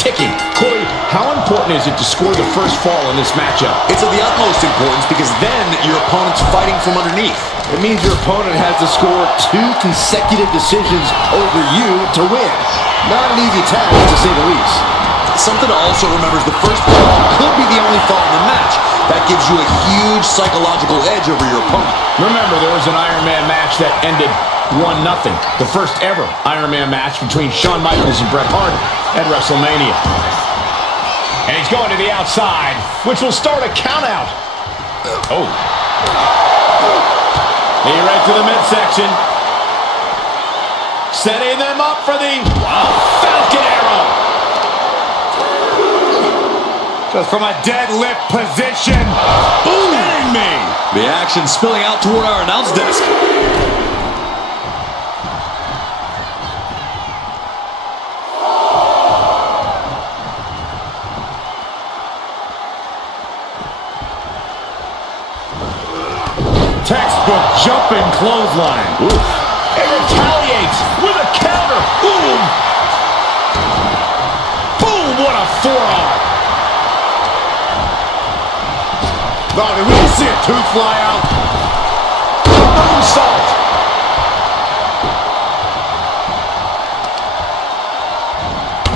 ticking. Corey, how important is it to score the first fall in this matchup? It's of the utmost importance because then your opponent's fighting from underneath. It means your opponent has to score 2 consecutive decisions over you to win. Not an easy task, to say the least. Something to also remember is the first fall could be the only fall in the match. That gives you a huge psychological edge over your opponent. Remember, there was an Iron Man match that ended 1-0. The first ever Iron Man match between Shawn Michaels and Bret Hart at WrestleMania. And he's going to the outside, which will start a countout. Oh. Knee right to the midsection. Setting them up for the Falcon Arrow. Just from a deadlift position. Boom! Me. The action spilling out toward our announce desk. Textbook jumping clothesline. Oof. It retaliates with a counter. Boom! Boom! What a forearm! Oh, did we just see a tooth fly out? Moonsault!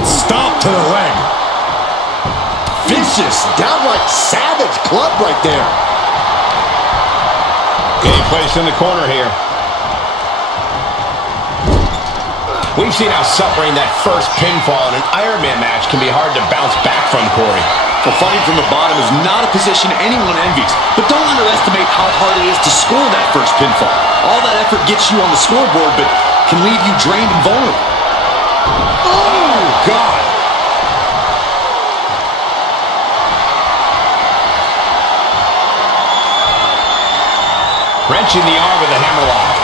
Stomp to the leg. Vicious, downright savage club right there. Getting placed in the corner here. We've seen how suffering that first pinfall in an Iron Man match can be hard to bounce back from, Corey. Well, fighting from the bottom is not a position anyone envies, but don't underestimate how hard it is to score that first pinfall. All that effort gets you on the scoreboard, but can leave you drained and vulnerable. Oh, God! Wrenching the arm with a hammerlock.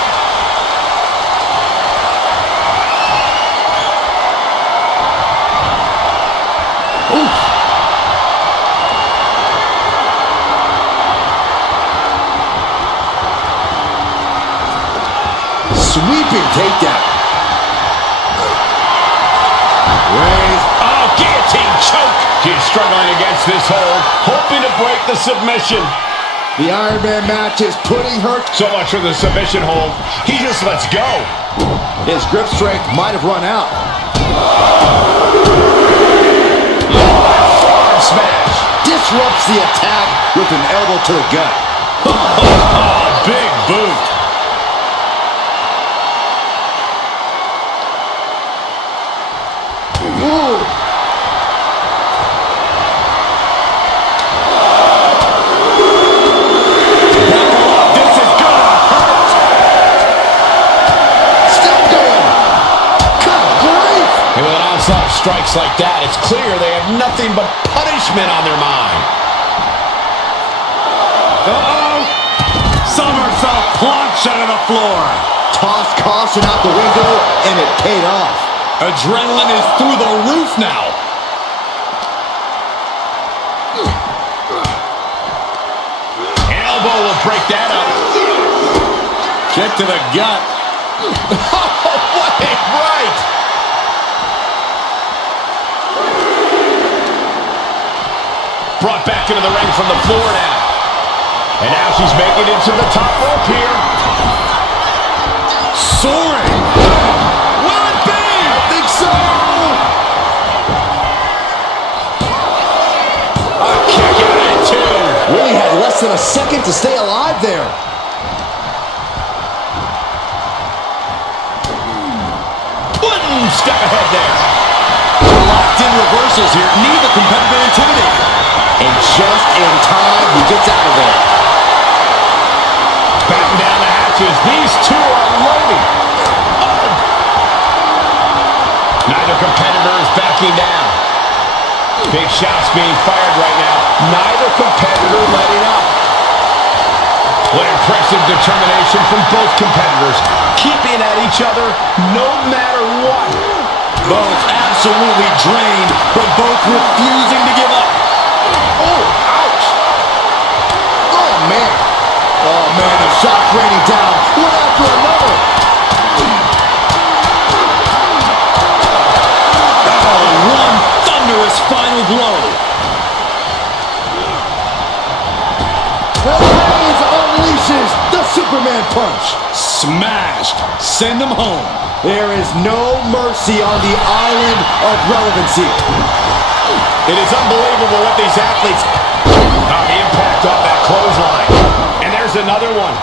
Oof. Sweeping takedown. Raise. Oh, guillotine choke. He's struggling against this hold, hoping to break the submission. The Iron Man match is putting her... So much for the submission hold. He just lets go. His grip strength might have run out. Forearm smash. Disrupts the attack with an elbow to the gut. Big boot. Ooh. This is gonna hurt. Still going. Good grief. And with an onslaught of strikes like that, it's clear they have nothing but punishment on their mind. Uh-oh. Somersault plunge out of the floor. Tossed caution out the window, and it paid off. Adrenaline is through the roof now. An elbow will break that up. Kick to the gut. What a right! Brought back into the ring from the floor now. And now she's making it to the top rope here. Soaring. Will it be? I think so. A kick out at 2. Really had less than a second to stay alive there. Wooden step ahead there. Locked in reversals here. Neither competitor intimidated. And just in time, he gets out of there. Batten down the hatches. These two are loading. Oh. Neither competitor is backing down. Big shots being fired right now. Neither competitor letting up. What impressive determination from both competitors. Keeping at each other no matter what. Both absolutely drained, but both refusing to give up. Oh, ouch. Oh, man. Oh, man, the shots raining down, one after another. Oh, one Superman punch. Smashed. Send him home. There is no mercy on the island of relevancy. It is unbelievable what these athletes... the impact off that clothesline. And there's another one.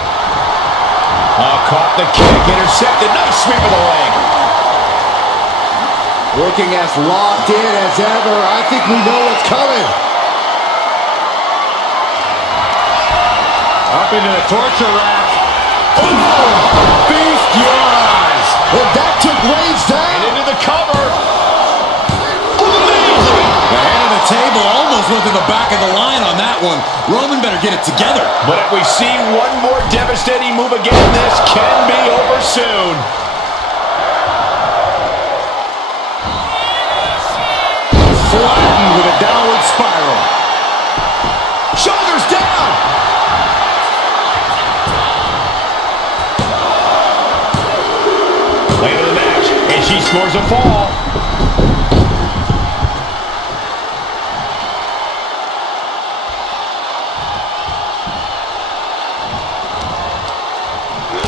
Caught the kick, intercepted. Nice sweep of the leg. Looking as locked in as ever. I think we know what's coming. Up into the torture rack. Oh! Feast your eyes. And that took Reigns down. And into the cover. Amazing. The head of the table almost went to the back of the line on that one. Roman better get it together. But if we see one more devastating move again, this can be over soon. Flattened with a downward spiral. Shoulders down. Later in the match, and she scores a fall.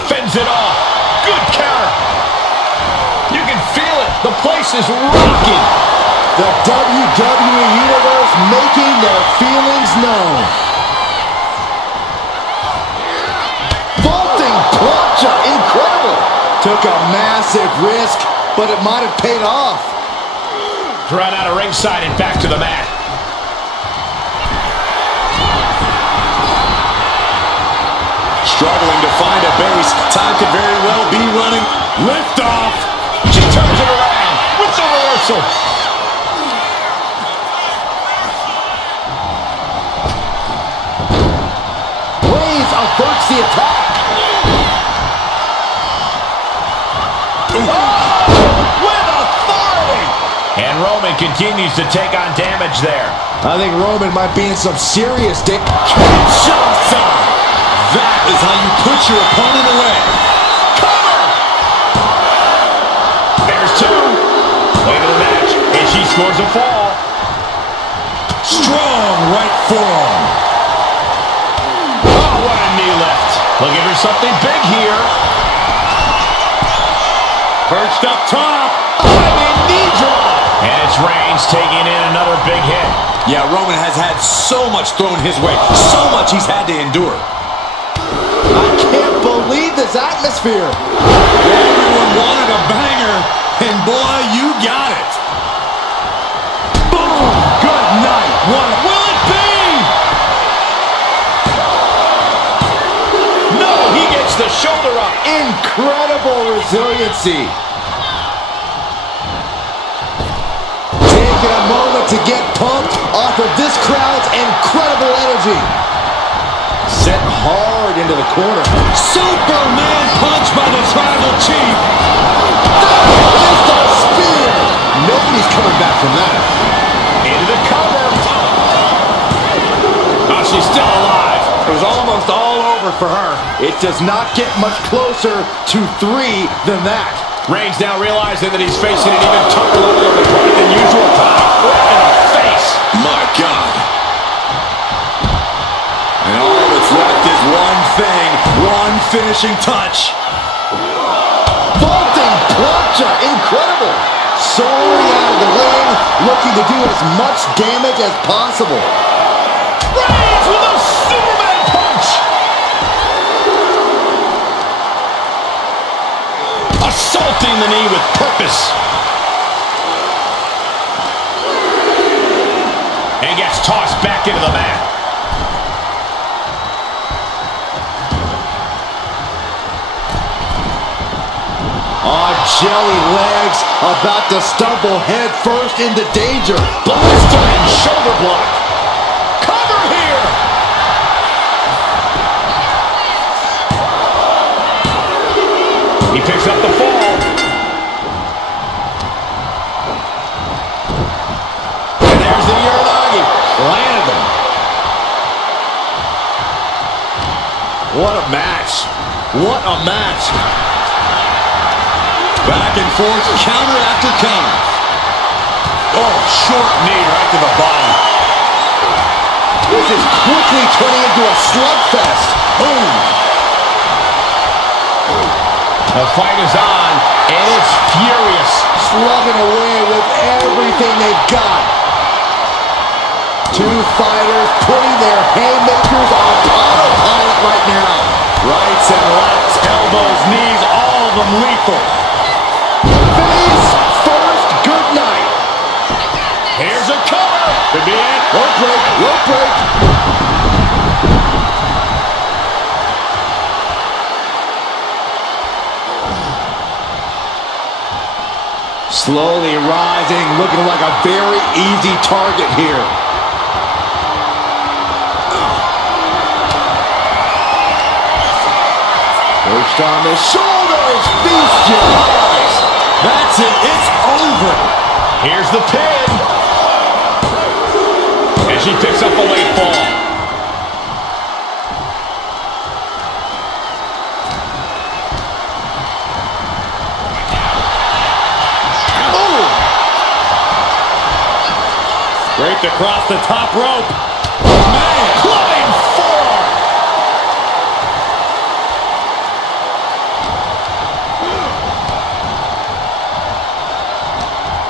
Fends it off. Good counter. You can feel it. The place is rocking. The WWE Universe making their feelings known. Vaulting plancha, incredible. Took a massive risk, but it might have paid off. Thrown out of ringside and back to the mat. Struggling to find a base. Time could very well be running. Lift off. She turns it around with the reversal. Reigns averts the attack. With authority. And Roman continues to take on damage there. I think Roman might be in some serious danger. That is how you put your opponent away. Cover! There's two. Later in the match, and she scores a fall. Strong right forearm. Oh, what a knee lift. Looking for something big here. Perched up top. Diving knee drop. And it's Reigns taking in another big hit. Yeah, Roman has had so much thrown his way. So much he's had to endure. I can't believe this atmosphere. Everyone wanted a banger, and boy, you got it. Boom! Good night. What will it be? No, he gets the shoulder up. Incredible resiliency. Taking a moment to get pumped off of this crowd's incredible energy. Set hard into the corner. Superman punch by the tribal chief. Just a spear. Nobody's coming back from that. Into the cover. Oh, she's still alive. It was almost all over for her. It does not get much closer to 3 than that. Reigns now realizing that he's facing an even tougher level of opponent than usual. Right in the face. My God. And all that's left is one thing, one finishing touch. Vaulting plancha, incredible. Soaring out of the ring, looking to do as much damage as possible. Reigns with a Superman punch. Assaulting the knee with purpose. And gets tossed back into the mat. On jelly legs, about to stumble head first into danger. Blaster and shoulder block. Cover here. He picks up the fall. And there's the Uranagi. Landed them. What a match. What a match. Back and forth, counter after counter. Oh, short knee right to the body. This is quickly turning into a slugfest. Boom. The fight is on, and it's furious. Slugging away with everything they've got. Two fighters putting their haymakers on autopilot right now. Rights and lefts, elbows, knees, all of them lethal. Face first, good night. Here's a cover. Could be it. Rope break, rope break. Slowly rising, looking like a very easy target here. Perched on the shoulders, feast your eyes. That's it, it's over. Here's the pin. And she picks up a late fall. Draped across the top rope. Man, Clubbing forearm.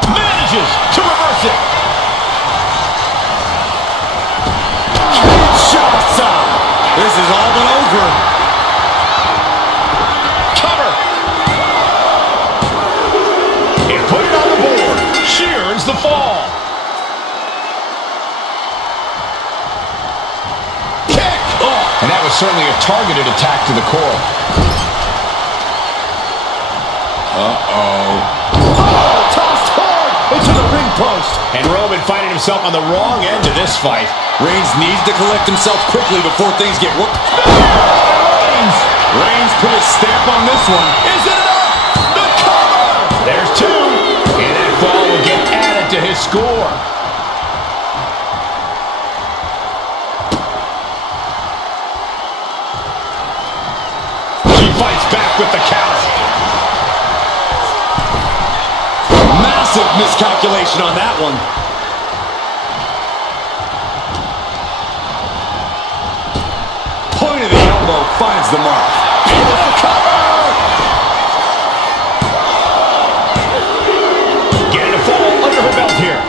Manages to reverse it. Kinshasa. This is all but over. Cover. And put it on the board. She earns the fall. And that was certainly a targeted attack to the core. Uh-oh. Oh, tossed hard into the ring post. And Roman finding himself on the wrong end of this fight. Reigns needs to collect himself quickly before things get worked. Reigns put his stamp on this one. Is it enough? The cover! There's two. And that fall will get added to his score. Fights back with the counter. Massive miscalculation on that one. Point of the elbow finds the mark. Getting a fall under her belt here.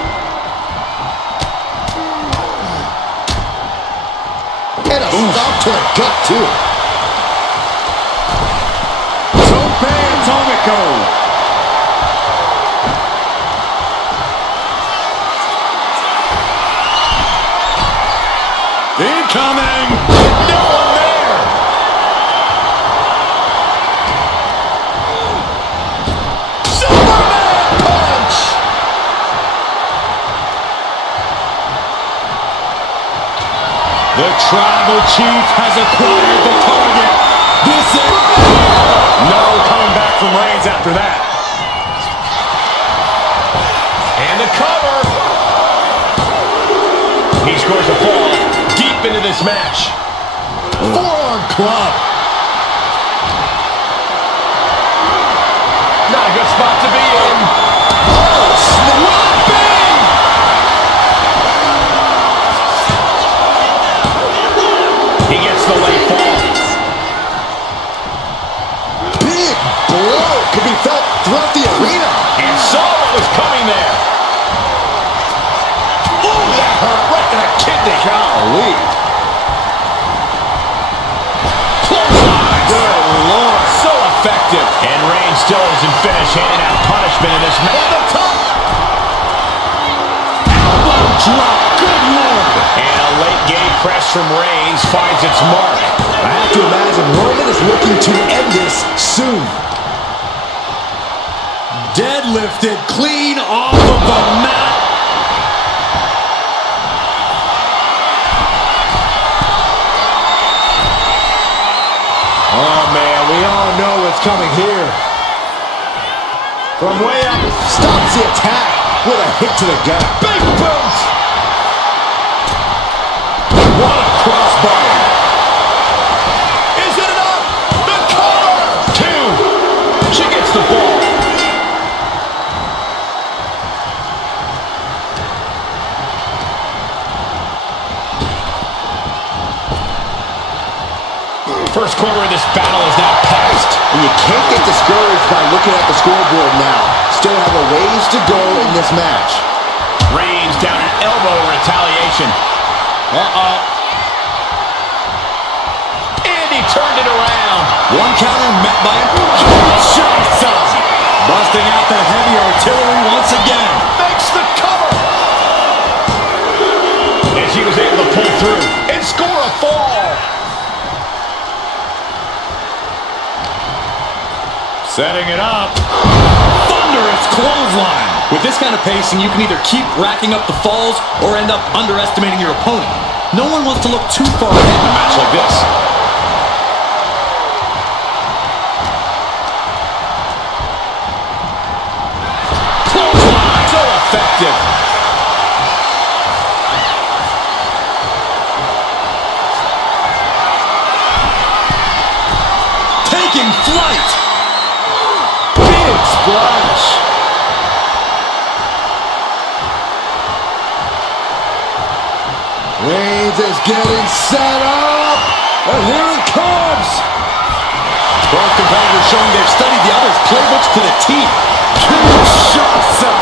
And a stop to the gut, too. Incoming! No one there! Superman punch! The Tribal Chief has acquired the target. This is... No coming back from Reigns after that. And the cover! He scores a fall deep into this match. Forearm club. Not a good spot to be in. Oh, snapping! He gets the late fall. Big blow could be felt throughout the arena. And saw what was coming there. Ooh, that hurt right to the kidney. Golly. Good Lord. So effective. And Reigns still isn't finished handing out punishment in this match. Elbow drop. Good Lord. And a late game press from Reigns finds its mark. I have to imagine Roman is looking to end this soon. Deadlifted clean off of the mat. Oh, man, we all know what's coming here. From way up, stops the attack with a hit to the gut. Big boot. What a crossbody. Is it enough? The cover. Two. She gets the ball. first quarter of this battle is now passed. And you can't get discouraged by looking at the scoreboard now. Still have a ways to go in this match. Reigns down an elbow in retaliation. Uh-oh. And he turned it around. One counter met by a Kinshasa. Busting out the heavy artillery once again. Makes the cover. And she was able to pull through and score a fall. Setting it up. Thunderous clothesline. With this kind of pacing, you can either keep racking up the falls or end up underestimating your opponent. No one wants to look too far ahead in a match like this. Clothesline. So effective. Taking flight. Big splash. Reigns is getting set up. And here it comes. Both competitors showing they've studied the other's playbooks to the T. Kinshasa.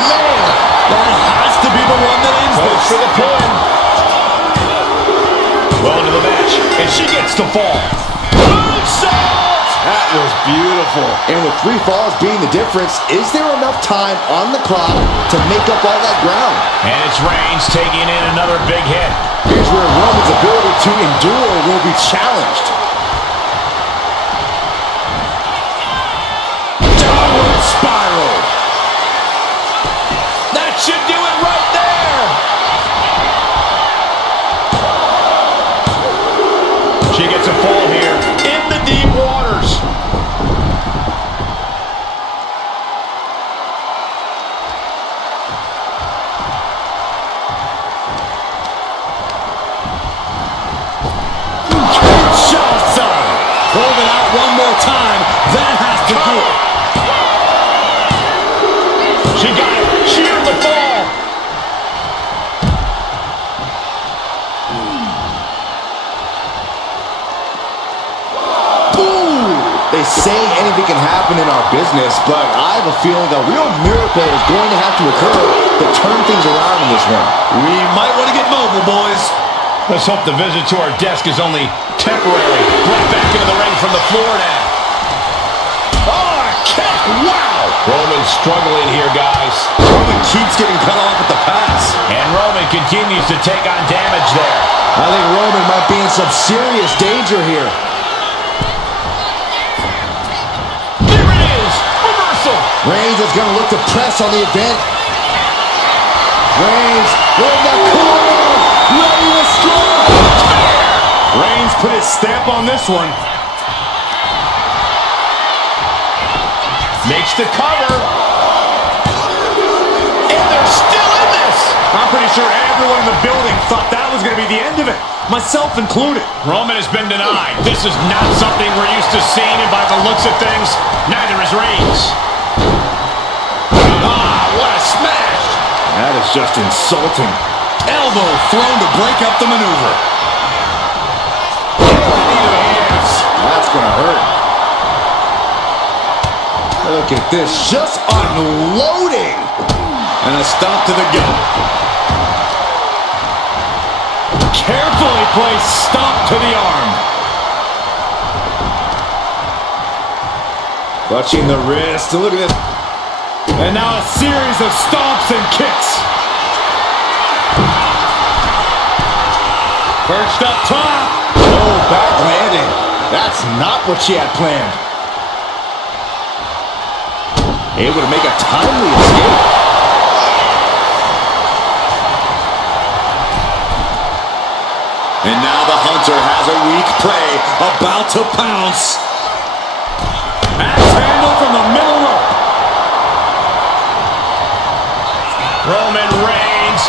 Man, that has to be the one that ends this. For the pin. Well into the match. And she gets the fall. Moonsault! That was beautiful. And with 3 falls being the difference, is there enough time on the clock to make up all that ground? And it's Reigns taking in another big hit. Here's where Roman's ability to endure will be challenged. Downward spiral. That should do it right there. She gets a fall here in the deep waters. Kinshasa. Hold it out one more time. That has to do it. She got it. She earned the fall. Boom! They say anything can happen in our business, but I have a feeling a real miracle is going to have to occur to turn things around in this one. We might want to get mobile, boys. Let's hope the visit to our desk is only temporary. Right back into the ring from the floor now. Oh, kick! Wow! Roman's struggling here, guys. Roman keeps getting cut off at the pass. And Roman continues to take on damage there. I think Roman might be in some serious danger here. There it is! Reversal! Reigns is going to look to press on the event. Reigns in the corner, ready to strike. Reigns put his stamp on this one. Makes the cover. And they're still in this. I'm pretty sure everyone in the building thought that was going to be the end of it, myself included. Roman has been denied. This is not something we're used to seeing, and by the looks of things, neither is Reigns. Ah, what a smash! That is just insulting. Elbow thrown to break up the maneuver. That's going to hurt. Look at this, just unloading. And a stop to the gut. Carefully placed stomp to the arm. Clutching the wrist, look at this. And now a series of stomps and kicks. Perched up top. Oh, back landing. That's not what she had planned. Able to make a timely escape. And now the Hunter has a weak prey about to pounce. Axe handle from the middle rope. Roman Reigns,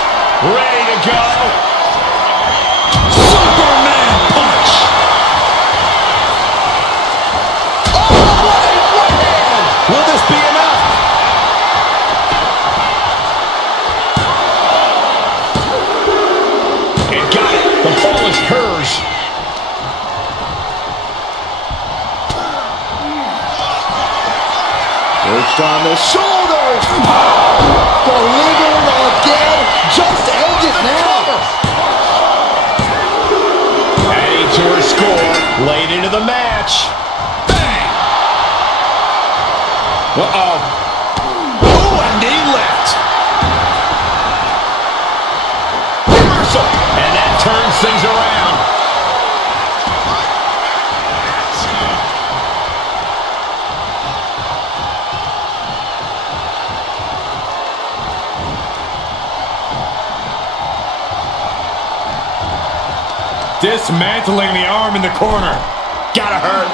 ready to go. Superman punch. Oh, what a right hand. Will this be enough? It got it. The fall is hers. Perched on the shoulders. Delivered again. Just ends it now. Adding to her score. Late into the match. Bang! Uh-oh. Ooh, a knee lift. Reversal. And that turns things around. Dismantling the arm in the corner. Gotta hurt.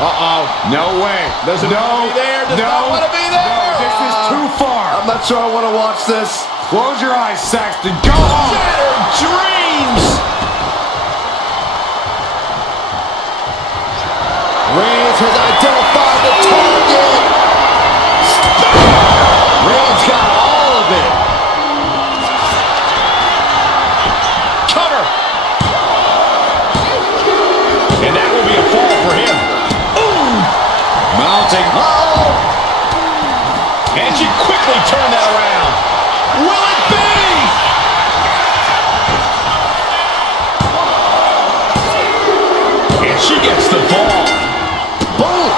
Uh-oh. No way. Doesn't want to be there. Does not want to be there. No, this is too far. I'm not sure I want to watch this. Close your eyes, Saxton. Go on. Shattered dreams. Reigns has identified the target. Reigns got all of it. Cover. And that will be a fall for him. Ooh. Mounting. Uh-oh. And she quickly turned that around. Will it be? And she gets the fall. Boom.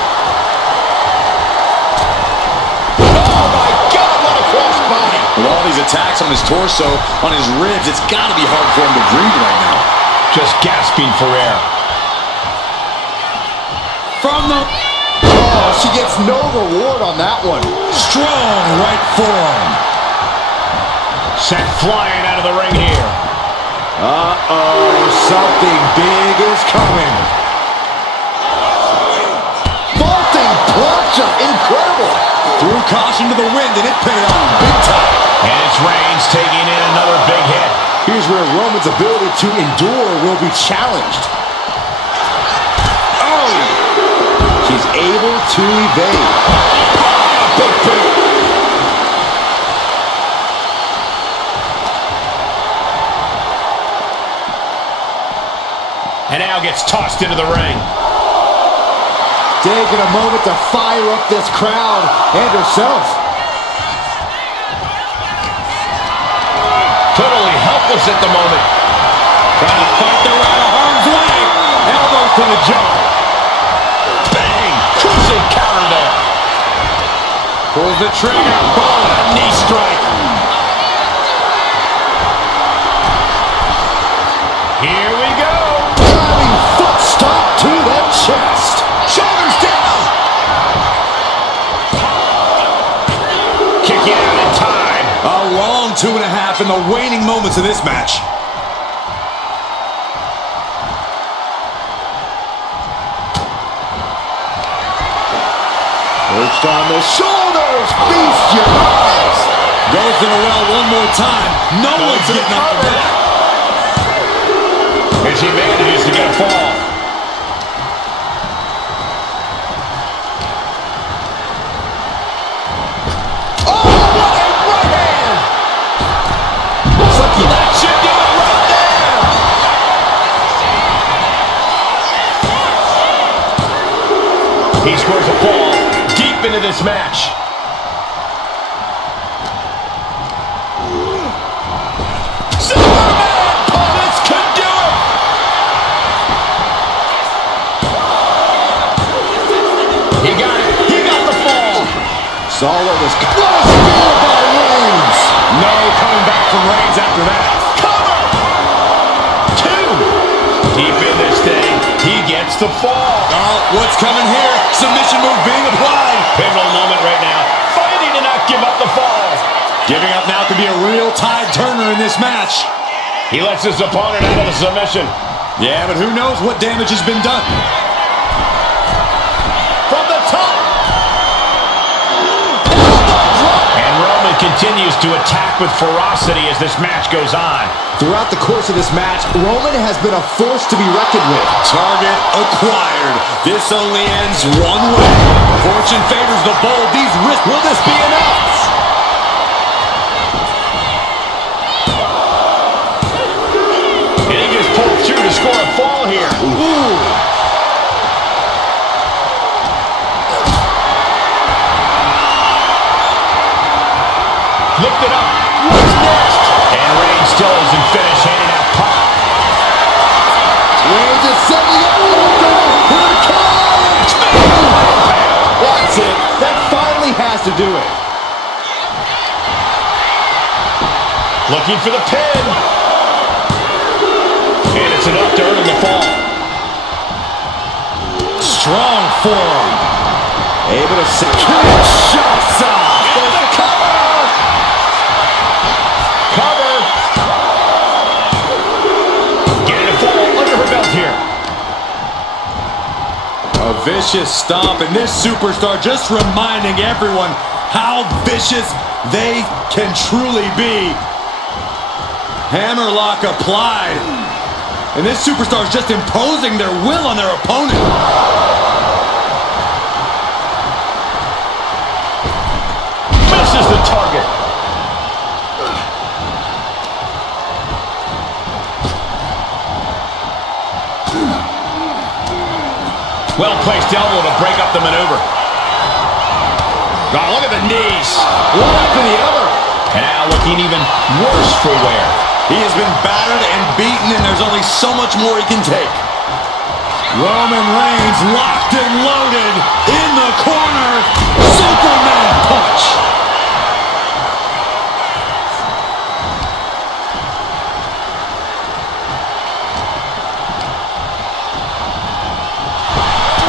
Oh my God, what a crossbody. With all these attacks on his torso, on his ribs, it's got to be hard for him to breathe right now. Just gasping for air. From the... Oh, she gets no reward on that one. Strong right forearm. Sent flying out of the ring here. Uh-oh, something big is coming. Vaulting plancha, incredible. Threw caution to the wind, and it paid off big time. And it's Reigns taking in another big hit. Here's where Roman's ability to endure will be challenged. Oh! She's able to evade. Big boot. And now gets tossed into the ring. Taking a moment to fire up this crowd and herself. Totally helpless at the moment. Trying to fight their way out of harm's way. Elbows to the jaw. Bang! Crucial counter there. Pulls the trigger. Oh, a knee strike. Here we go. Driving foot stop to the chest. Shoulders down. Kick it out in time. A long 2.5 in the waning moments of this match. Perched on the shoulders. Feast your eyes. Goes to the well one more time. No one's getting up from that. And she manages to get a fall. Oh, what a right hand! Looks like that should do it right there. He scores a fall deep into this match. Saw what was coming. What a spear by Reigns. No coming back from Reigns after that. Cover! 2. Deep in this thing. He gets the fall. Oh, what's coming here? Submission move being applied. Pivotal moment right now. Fighting to not give up the fall. Giving up now could be a real tide turner in this match. He lets his opponent out of the submission. Yeah, but who knows what damage has been done. From the top. Continues to attack with ferocity as this match goes on. Throughout the course of this match, Roman has been a force to be reckoned with. Target acquired. This only ends one way. Fortune favors the bold. These risks. Will this be enough? And he just pulled through to score a fall here. Ooh. lifted up. What's next? And Reigns still isn't finished handing out pop. Reigns is setting up. Here it comes. That's it. That finally has to do it. Looking for the pin. And it's enough to earn the fall. Strong forearm. Able to secure shots off. There's the cover. Cover. Getting a fall under her belt here. A vicious stomp, and this superstar just reminding everyone how vicious they can truly be. Hammerlock applied. And this superstar is just imposing their will on their opponent. Misses the target. Well-placed elbow to break up the maneuver. Oh, look at the knees. One after the other. And now looking even worse for wear. He has been battered and beaten, and there's only so much more he can take. Roman Reigns locked and loaded in the corner. Superman punch.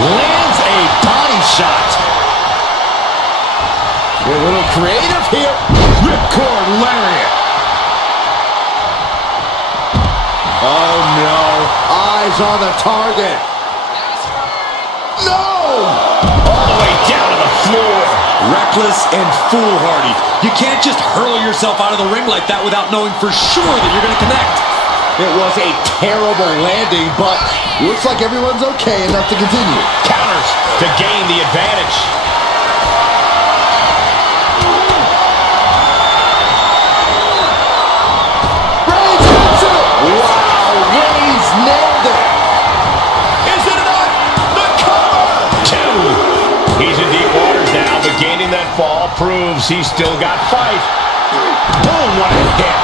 Lands a body shot. Get a little creative here. Ripcord lariat. Oh no. Eyes on the target. No! All the way down to the floor. Reckless and foolhardy. You can't just hurl yourself out of the ring like that without knowing for sure that you're going to connect. It was a terrible landing, but looks like everyone's okay enough to continue. Counters to gain the advantage. Reigns hits it! Wow, Reigns nailed it! Is it enough? The cover! Two. He's in deep waters now, but gaining that fall proves he's still got fight. Boom, what a hit.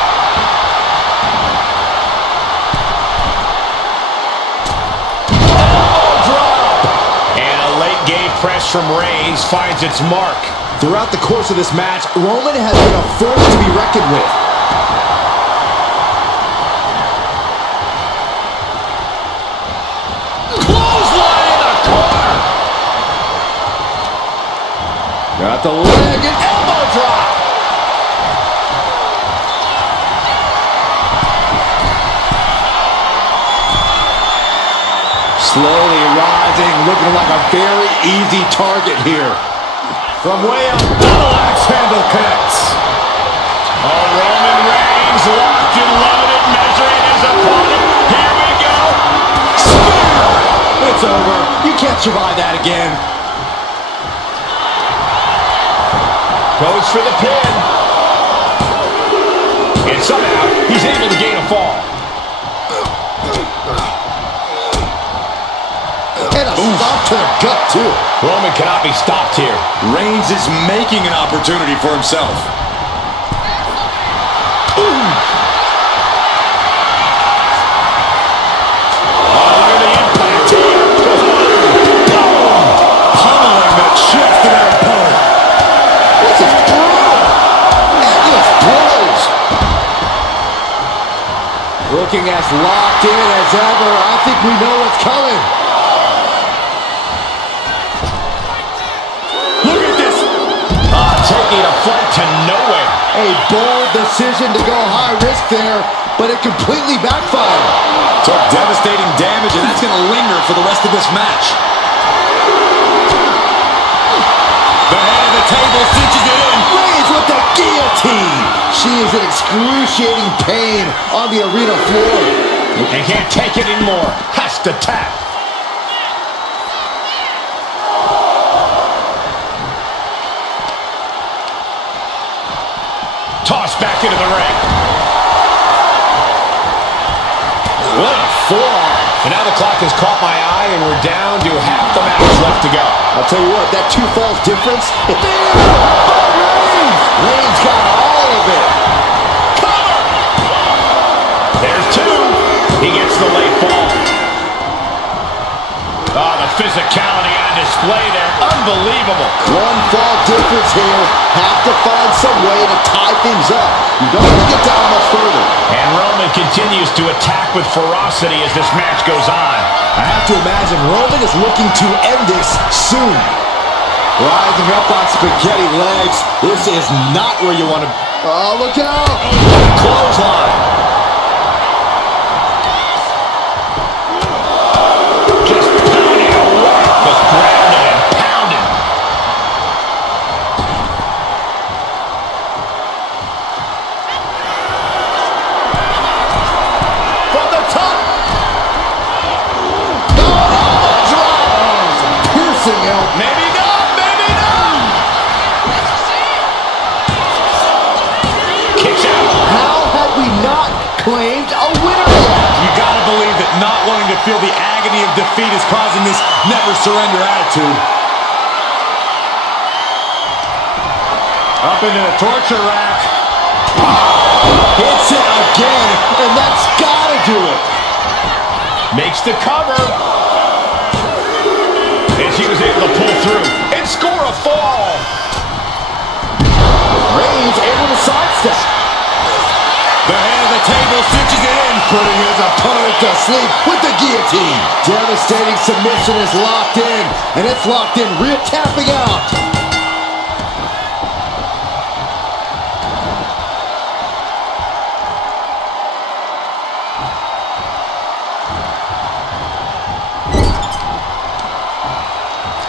Press from Reigns finds its mark. Throughout the course of this match, Roman has been a force to be reckoned with. Clothesline in the corner. Got the leg and elbow drop. Slowly rising, looking like a very easy target here. From way up, double axe handle connects. Oh, Roman Reigns locked and loaded, measuring his opponent. Here we go. Spear! It's over. You can't survive that again. Goes for the pin. And somehow, he's able to gain a fall. And a stop to the gut, too. Roman cannot be stopped here. Reigns is making an opportunity for himself. Ooh. Oh, look at the impact here. Pummeling the chest of their opponent. This is brutal. Endless blows. Looking as locked in as ever. I think we know what's coming. Taking a flight to nowhere. A bold decision to go high risk there, but it completely backfired. Took devastating damage, and that's going to linger for the rest of this match. The head of the table cinches it in. Reigns with the guillotine. She is in excruciating pain on the arena floor. And can't take it anymore. Has to tap. Tossed back into the ring. What a forearm. And now the clock has caught my eye, and we're down to half the match left to go. I'll tell you what, that 2 falls difference. Reigns got all of the late fall. Oh, the physicality on display there. Unbelievable. One fall difference here. Have to find some way to tie things up. You don't want to get down much further. And Roman continues to attack with ferocity as this match goes on. I have to imagine Roman is looking to end this soon. Rising up on spaghetti legs. This is not where you want to... Oh, look out! Clothesline. Just pounding away. Just grounded and pounded. From the top! No, elbow drop! Piercing out. Maybe not, maybe not. Kicks out. How have we not claimed a winner yet? You gotta believe that not wanting to feel the agony of defeat is causing this never surrender attitude. Up into the torture rack. Hits it again, and that's gotta do it. Makes the cover. And she was able to pull through and score a fall. Reigns able to sidestep. The head of the table stitches it in. Putting his opponent to sleep with the guillotine. Devastating submission is locked in, and it's locked in real tapping out.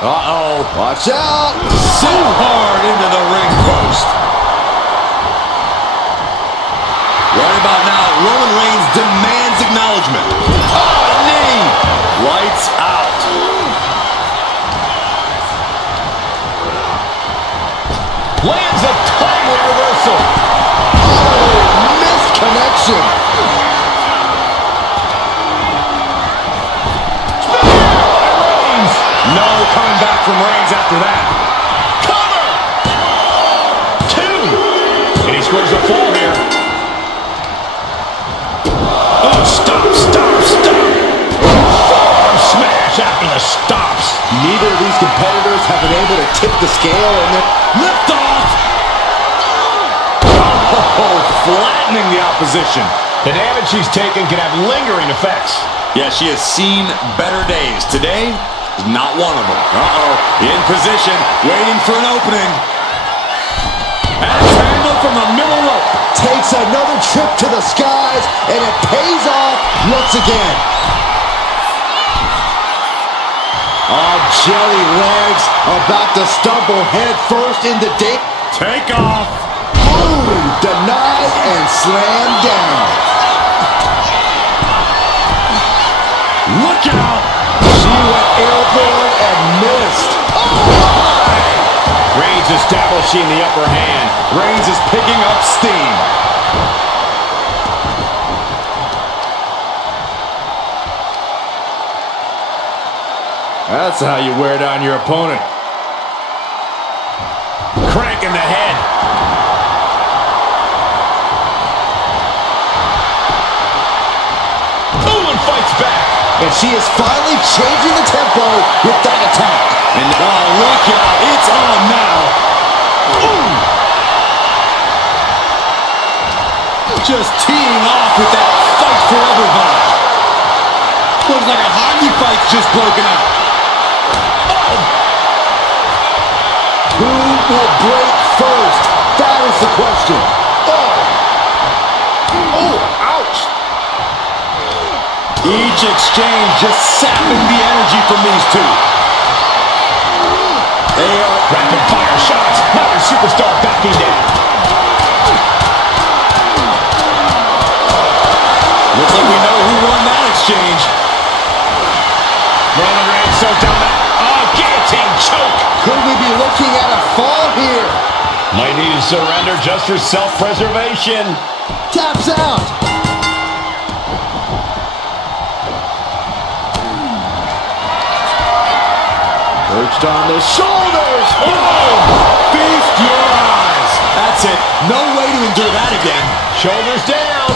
Uh-oh. Watch out. So hard into the ring post. Right about now, Roman Reigns demands acknowledgement. Oh, knee! Lights out. Lands a timely reversal. Oh, missed connection. No coming back from Reigns after that. Cover. 2. And he scores a fall here. Oh, stop. Forearm smash after the stops. Neither of these competitors have been able to tip the scale, and they're Lift off. Oh, flattening the opposition. The damage she's taken can have lingering effects. Yeah, she has seen better days. Today is not one of them. Uh-oh. In position, waiting for an opening. Axe handle from the middle rope. takes another trip to the skies, and it pays off once again. Oh, jelly legs about to stumble head first into date. Take off. Boom! Denied and slammed down. Look out. She went airborne and missed. Oh, my! Reigns establishing the upper hand. Reigns is picking up steam. That's how you wear down your opponent. Cranking the head. Ooh, and fights back. And she is finally changing the tempo with that attack. And oh, look out. It's on now. Ooh. Just teeing off with that fight forever vibe. Looks like a hockey fight's just broken out. Who will break first? That is the question. Oh, ouch. Each exchange just sapping the energy from these two. They are rapid fire shots. Another superstar backing down. Looks like we know who won that exchange. Roman Reigns so down that. Oh, guillotine choke. Could we be looking at a fall here? Might need to surrender just for self-preservation. Taps out. Perched on the shoulders. Oh! Feast your eyes. That's it. No way to endure that again. Shoulders down.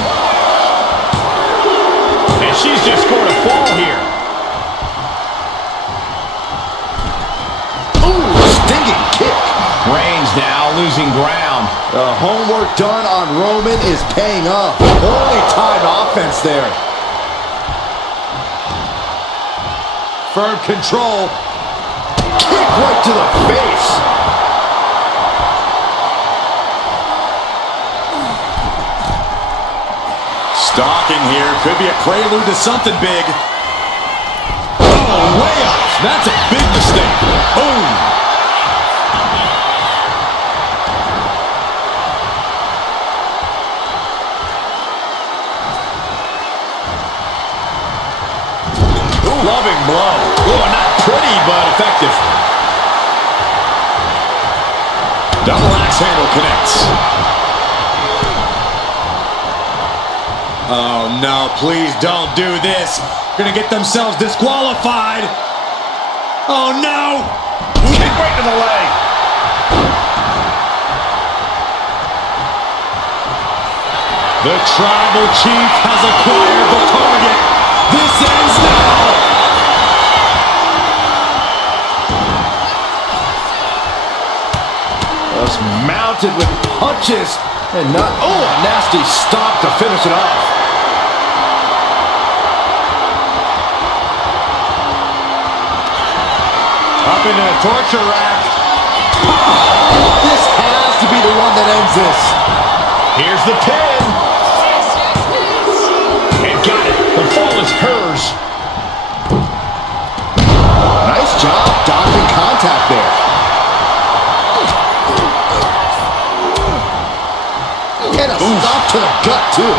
And she's just scored a fall here. Ooh, stinging kick. Reigns now losing ground. The homework done on Roman is paying off. Only time offense there. Firm control. Kick right to the face. Stalking here. Could be a prelude to something big. Oh, way off. That's a big mistake. Boom. Loving blow. Oh, not pretty, but effective. Double axe handle connects. Oh, no, please don't do this. Gonna get themselves disqualified. Oh, no. Kick right to the leg. The Tribal Chief has acquired the target. This ends now. Just mounted with punches and not, oh, a nasty stop to finish it off. Up into the torture rack. This has to be the one that ends this. Here's the pin. And got it. The fall is hers. Nice job dodging contact there. And a stop to the gut, too.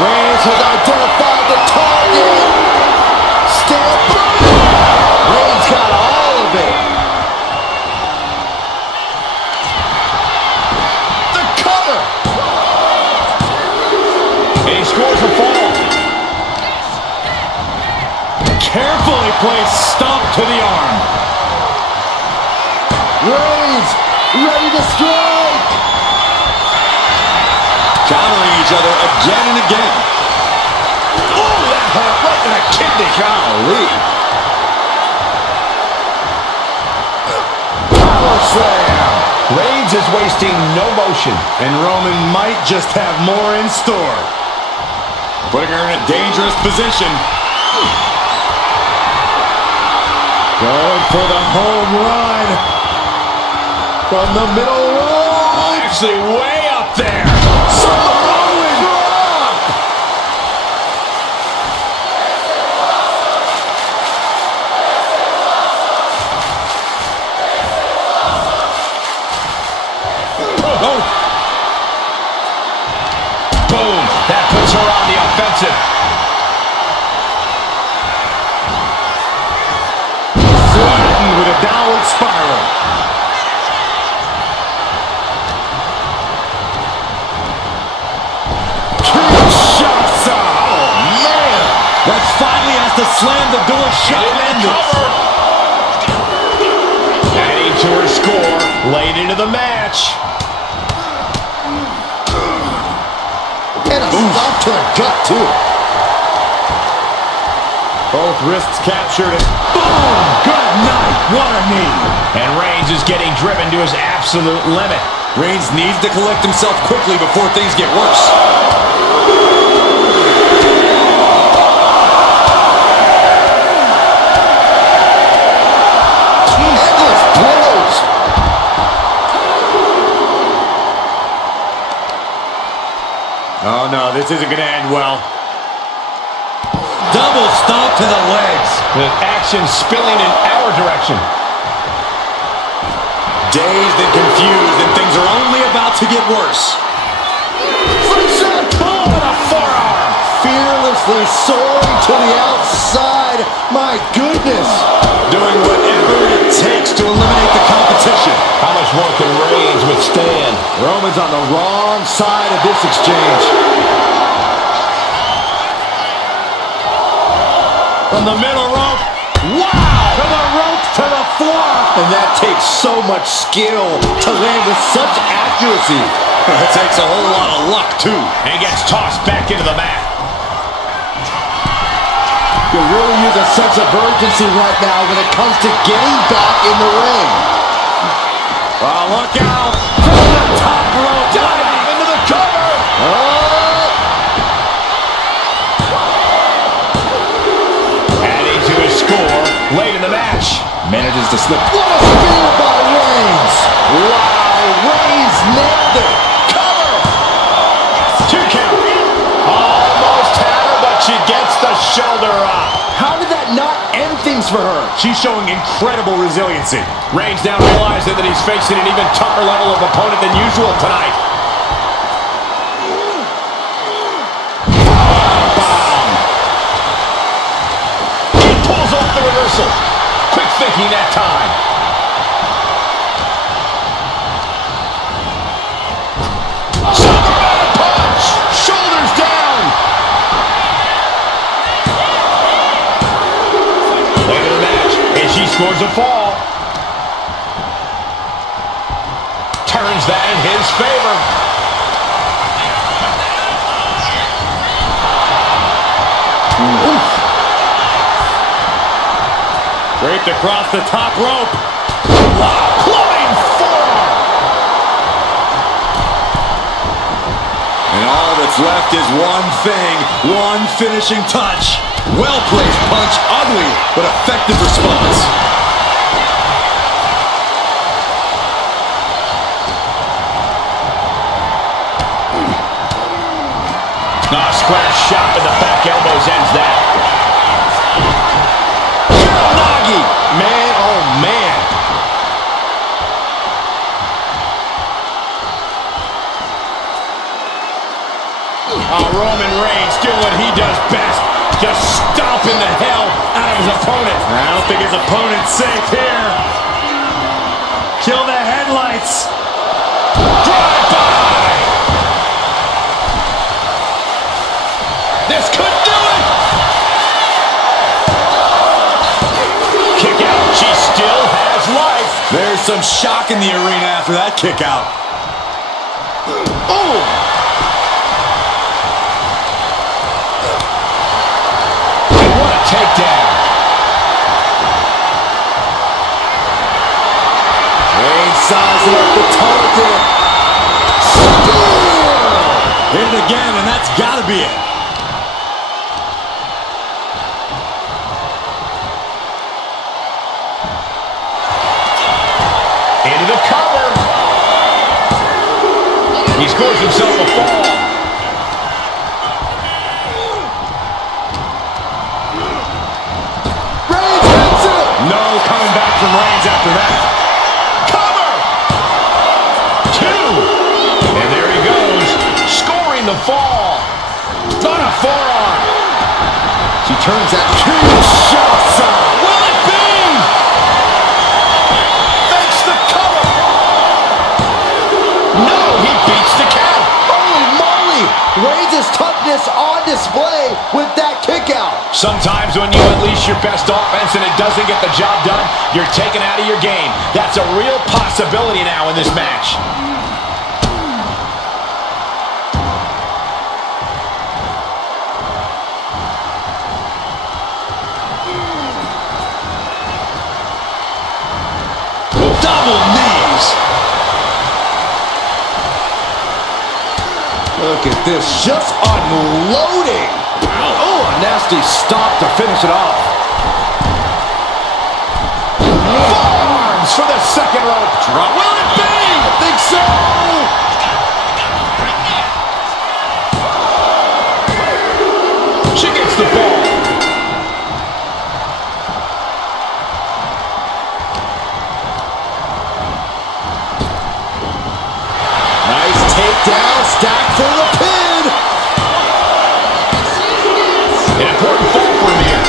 Reigns has identified the target. Stand by. Reigns got all of it. The cover. And he scores a fall. Carefully placed stomp to the arm. Reigns ready to strike. Countering each other again and again. Oh, that hurt right in the kidney. Golly. Power slam. Reigns is wasting no motion. And Roman might just have more in store. Putting her in a dangerous position. Going for the home run. From the middle row. Actually way up there. Samoan drop. Oh. Boom. That puts her on the offensive. Flattened with a downward spiral. Kinshasa. Oh, man. That finally has to slam the door shut and end this. Adding to her score late into the match. And a stop to the gut, too. Both wrists captured and boom! Good night. What a knee. And Reigns is getting driven to his absolute limit. Reigns needs to collect himself quickly before things get worse. Endless blows. Oh no, this isn't going to end well. Double stomp to the legs. The action spilling in our direction. Dazed and confused, and things are only about to get worse. Slingshot. Boom and a forearm. Fearlessly soaring to the outside. My goodness. Doing whatever it takes to eliminate the competition. How much more can Reigns withstand? Roman's on the wrong side of this exchange. From the middle rope. Wow! To the ropes, to the floor. And that takes so much skill to land with such accuracy. It takes a whole lot of luck, too. And gets tossed back into the mat. You really use a sense of urgency right now when it comes to getting back in the ring. Oh, look out. From the top rope. Diving into the cover. Adding to his score late in the match. Manages to slip. What a spear by Reigns. Wow, Reigns nailed it. Cover. 2 count. Almost had her, but she gets the shoulder up. How did that not end things for her? She's showing incredible resiliency. Reigns now realizing that he's facing an even tougher level of opponent than usual tonight. Bomb. He pulls off the reversal. Quick thinking that time. Superman punch. Shoulders down. Late in the match, and she scores a fall. Turns that in his favor. Oof. Draped across the top rope. Wow, flying forearm. And all that's left is one thing, one finishing touch. Well-placed punch, ugly, but effective response. Square shot in the back elbows ends that. Nagi, man, oh man. Roman Reigns doing what he does best. Just stomping the hell out of his opponent. I don't think his opponent's safe here. Kill the headlights. Drive-by. This could do it. Kick out. She still has life. There's some shock in the arena after that kick out. Oh. And what a takedown. Reigns sizing up the target. Hit it again, and that's got to be it. Into the cover. He scores himself a fall. Reigns hits it. No coming back from Reigns after that. Cover. 2. And there he goes. Scoring the fall. On a forearm. She turns that huge shot aside. Will it be? Makes the cover. No, he beats the count. Holy moly! Reigns' toughness on display with that kick out. Sometimes when you unleash your best offense and it doesn't get the job done, you're taken out of your game. That's a real possibility now in this match. Double knees. Look at this, just unloading. Oh, a nasty stop to finish it off. Forearms for the second rope drop. Will it be? I think so. She gets the ball. Nice takedown, stack for the pin. An important fall for him here.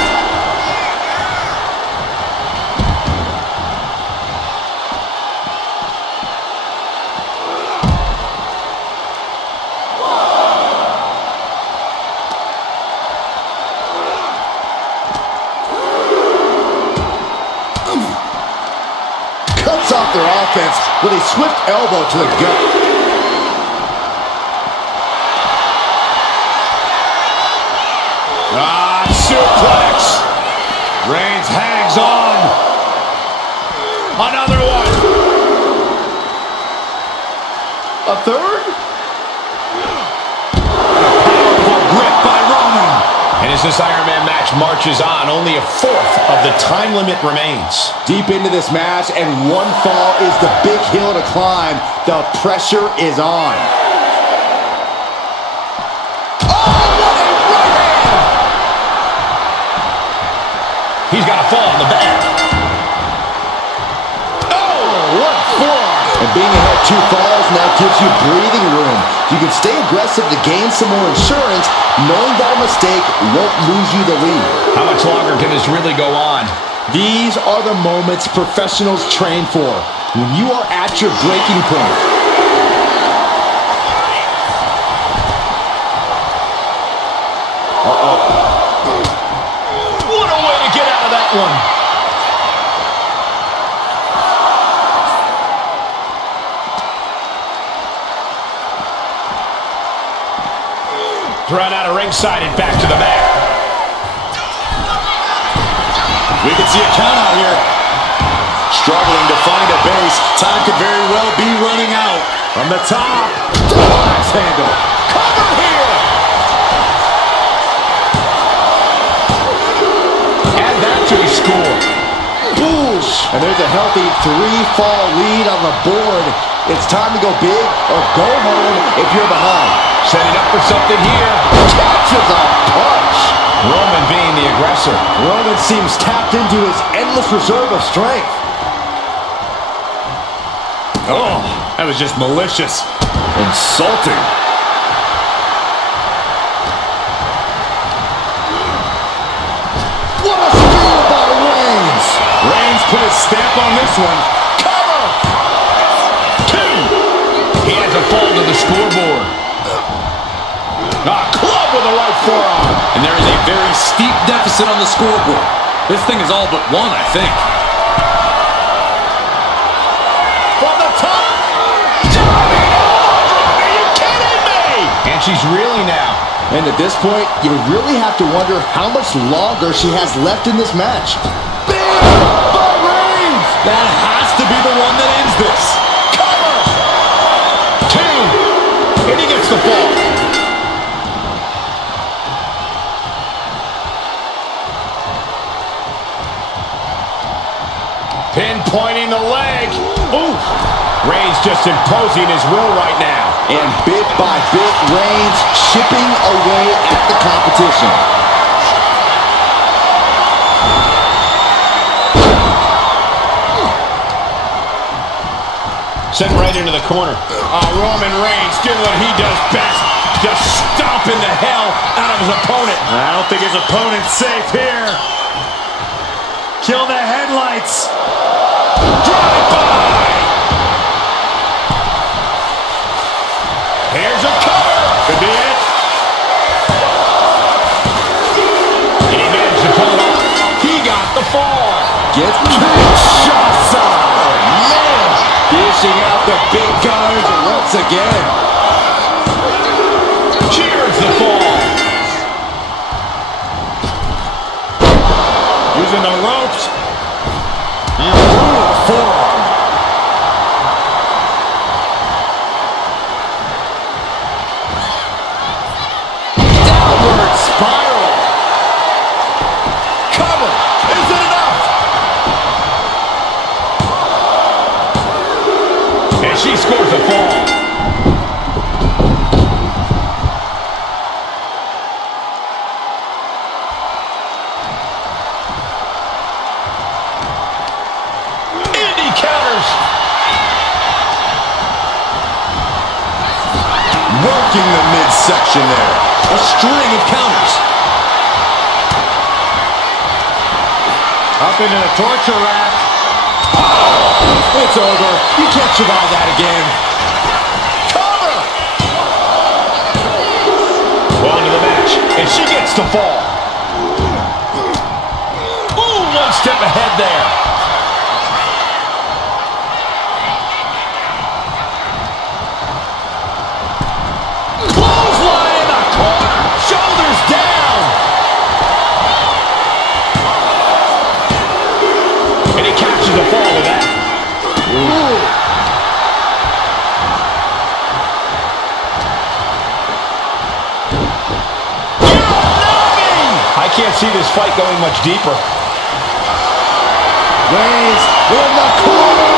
Cuts off their offense with a swift elbow to the gut. suplex. Reigns hangs on. Another one. A third? Powerful grip by Roman. And as this Iron Man match marches on, only a fourth of the time limit remains. Deep into this match, and one fall is the big hill to climb. The pressure is on. He's got a fall on the back. Oh, what a forearm. And being ahead 2 falls now gives you breathing room. You can stay aggressive to gain some more insurance, knowing that a mistake won't lose you the lead. How much longer can this really go on? These are the moments professionals train for, when you are at your breaking point. What a way to get out of that one. Thrown out of ringside and back to the mat. We can see a count out here. Struggling to find a base. Time could very well be running out. From the top. Axe handle. Cover here. Add that to the score. Ooh. And there's a healthy 3-fall lead on the board. It's time to go big or go home if you're behind. Setting up for something here. Catches a punch. Roman being the aggressor. Roman seems tapped into his endless reserve of strength. Oh, that was just malicious. Insulting. What a spear by Reigns. Reigns put his stamp on this one. Cover. 2. He has a fall to the scoreboard. A club with a right forearm. And there is a very steep deficit on the scoreboard. This thing is all but won, I think. From the top. Are you kidding me? And she's reeling now. And at this point, you really have to wonder how much longer she has left in this match. Big by Reigns. That has to be the one that ends this. Cover. 2. And he gets the fall. Pinpointing the leg. Ooh. Reigns just imposing his will right now. And bit by bit, Reigns chipping away at the competition. Sent right into the corner. Roman Reigns doing what he does best. Just stomping the hell out of his opponent. I don't think his opponent's safe here. Kill the headlights. Drive-by. Here's a cover. Could be it. And he managed to pull it off. He got the fall. Gets Kinshasa. Oh, man. Dishing out the big guns once again. Cheers the fall. Using the ropes. Brutal forearm. Downward spiral. Cover. Is it enough? And she scores a fall. Working the midsection there. A string of counters. Up into the torture rack. Oh, it's over. You can't survive that again. Cover! Well into the match, and she gets the fall. Ooh, one step ahead there. Clothesline in the corner. Shoulders down. catches a fall with that. Ooh. I can't see this fight going much deeper. Reigns in the corner,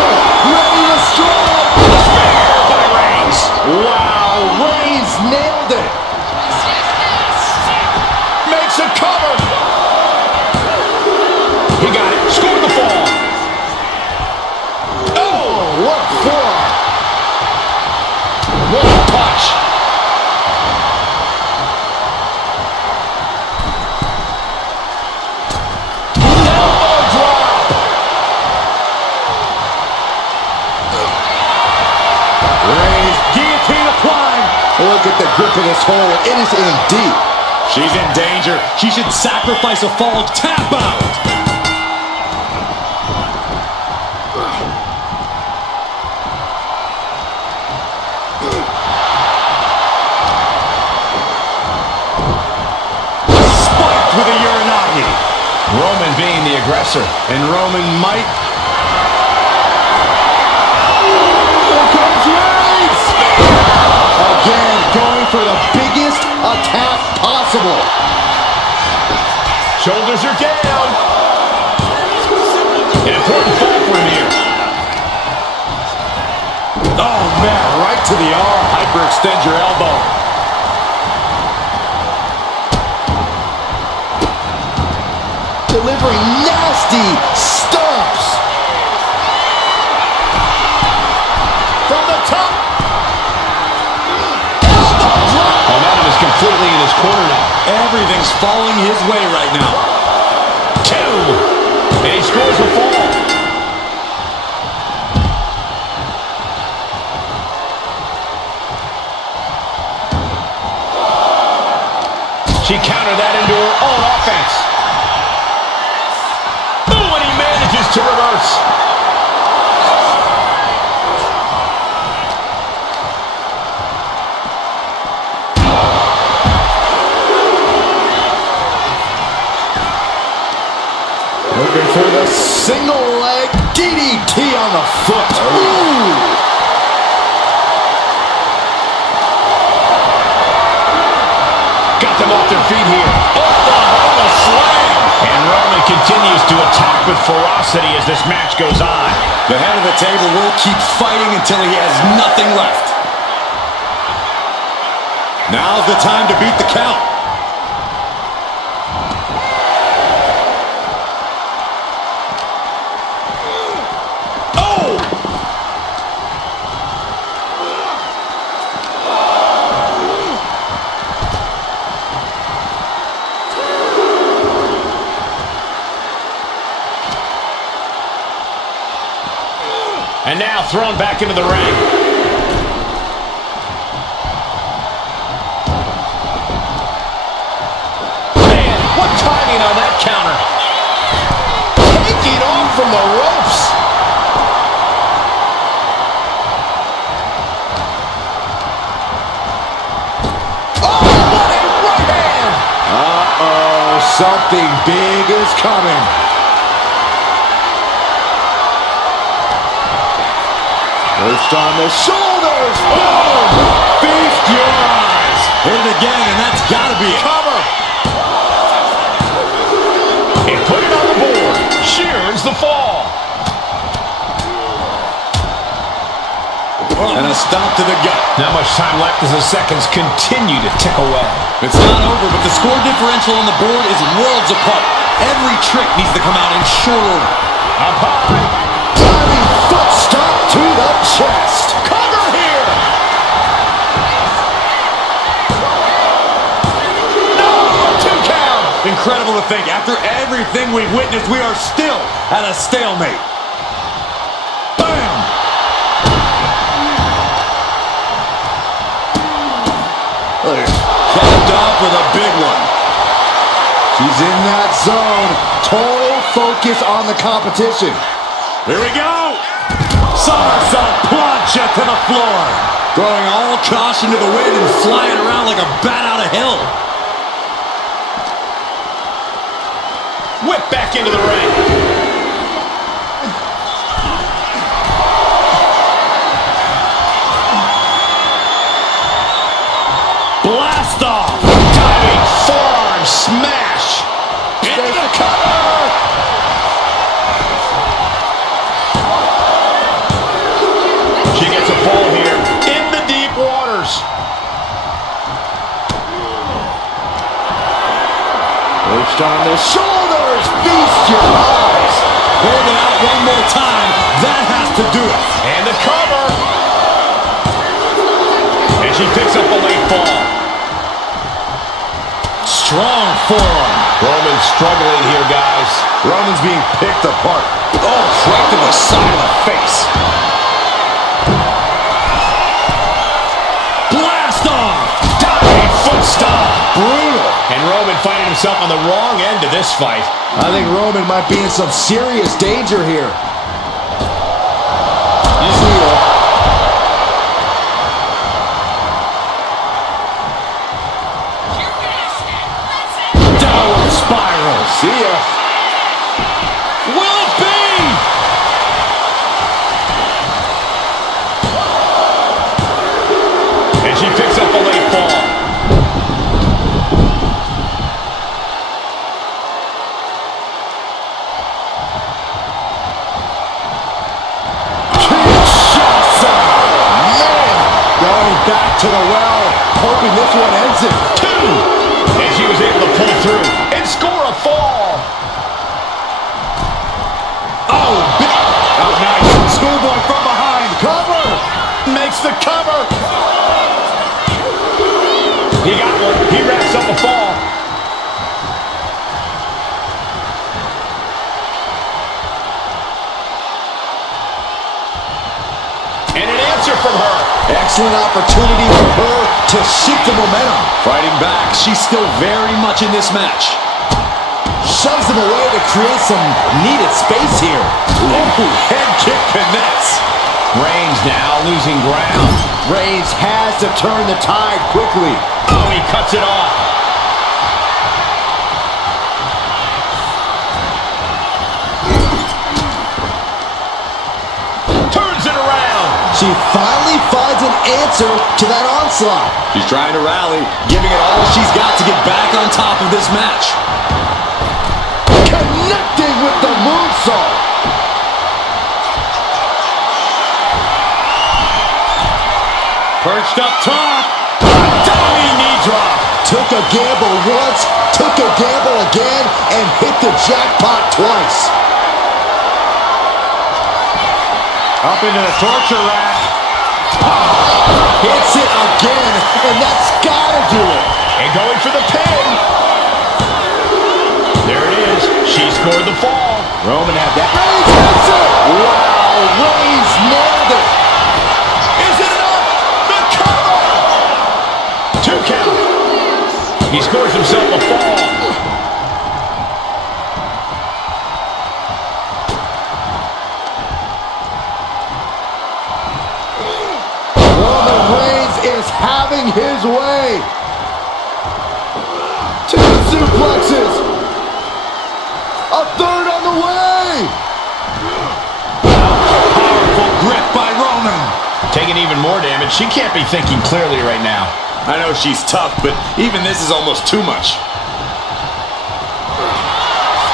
ready to strike. Spear by Reigns. Wow, Reigns nailed it. Makes a cover. He got it. Scored the fall. Oh, what a forearm. What a punch. Look at the grip of this hold. It is in deep. She's in danger. She should sacrifice a fall. Tap out. Spiked with a Uranagi. Roman being the aggressor. And Roman might... Again, going for the biggest attack possible. Shoulders are down. An important fall for him here. Oh, man, right to the arm. Hyperextend your elbow. Delivering nasty stomps. From the top. Momentum is completely in his corner now. Everything's falling his way right now. 2. And he scores a fall. She countered that into her own offense. Ooh, and he manages to reverse. Looking for the single leg DDT on the foot. Ooh. Got them off their feet here. Oklahoma slam. And Roman continues to attack with ferocity as this match goes on. The head of the table will keep fighting until he has nothing left. Now's the time to beat the count. And now thrown back into the ring. Man, what timing on that counter. Taking off from the ropes. Oh, what a right hand. Uh-oh, something big is coming. First on the shoulders. Boom! Feast your eyes. Hit it again, and that's got to be it. Cover. And put it on the board. She earns the fall. And a stomp to the gut. Not much time left as the seconds continue to tick away. It's not over, but the score differential on the board is worlds apart. Every trick needs to come out in short order. Up high. Diving foot stomp to the chest. Cover here. No, 2 count. Incredible to think, after everything we've witnessed, we are still at a stalemate. Bam! Capped off with a big one. She's in that zone. Total focus on the competition. Here we go! Somersault plancha to the floor. Throwing all caution to the wind and flying around like a bat out of hell. Whip back into the ring. perched on the shoulders. Feast your eyes. Hold it out one more time. That has to do it. And the cover. And she picks up a late fall. Strong forearm. Roman's struggling here, guys. Roman's being picked apart. Oh, right to the side of the face. Blast off. Diving foot stomp. Brutal. And Roman finding himself on the wrong end of this fight. I think Roman might be in some serious danger here. Downward spiral. See ya. Will it be? And she picks up a late fall. Going back to the well, hoping this one ends it. 2. And she was able to pull through and score a fall. Oh, nice. Schoolboy from behind. Cover. Makes the cover. He got one. He wraps up a fall. And an answer from her. Excellent opportunity for her to shift the momentum. Fighting back. She's still very much in this match. Shoves him away to create some needed space here. Ooh, head kick connects. Reigns now losing ground. Reigns has to turn the tide quickly. Oh, he cuts it off. Turns it around. She finally finds an answer to that onslaught. She's trying to rally, giving it all she's got to get back on top of this match. Connecting with the moonsault. Perched up top. Diving knee drop. Took a gamble once, took a gamble again, and hit the jackpot twice. Up into the torture rack. Hits it again, and that's gotta do it. And going for the pin. There it is. She scored the fall. Roman had that. Reigns hits it! Wow, Reigns nailed it. Is it enough? The cover. 2 count. He scores himself a fall. Roman Reigns is having his way. 2 suplexes. A third on the way. Powerful grip by Roman. Taking even more damage. She can't be thinking clearly right now. I know she's tough, but even this is almost too much.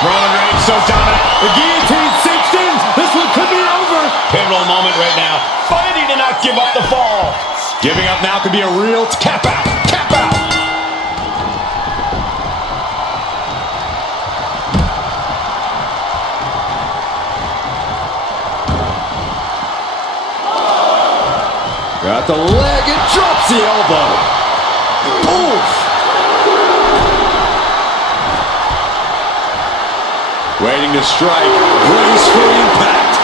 Roman Reigns so dominant. The guillotine sinks in. This one could be over. Pivotal moment right now. Fighting to not give up the fall. Giving up now could be a real Tap out. Tap out. Got the leg and drops the elbow. Oof. waiting to strike. Brace for impact.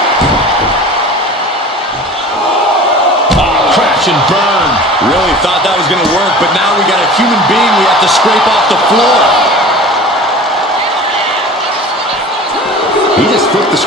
Crash and burn. Really thought that was going to work, but now we got a human being we have to scrape off the floor. He just flipped the script.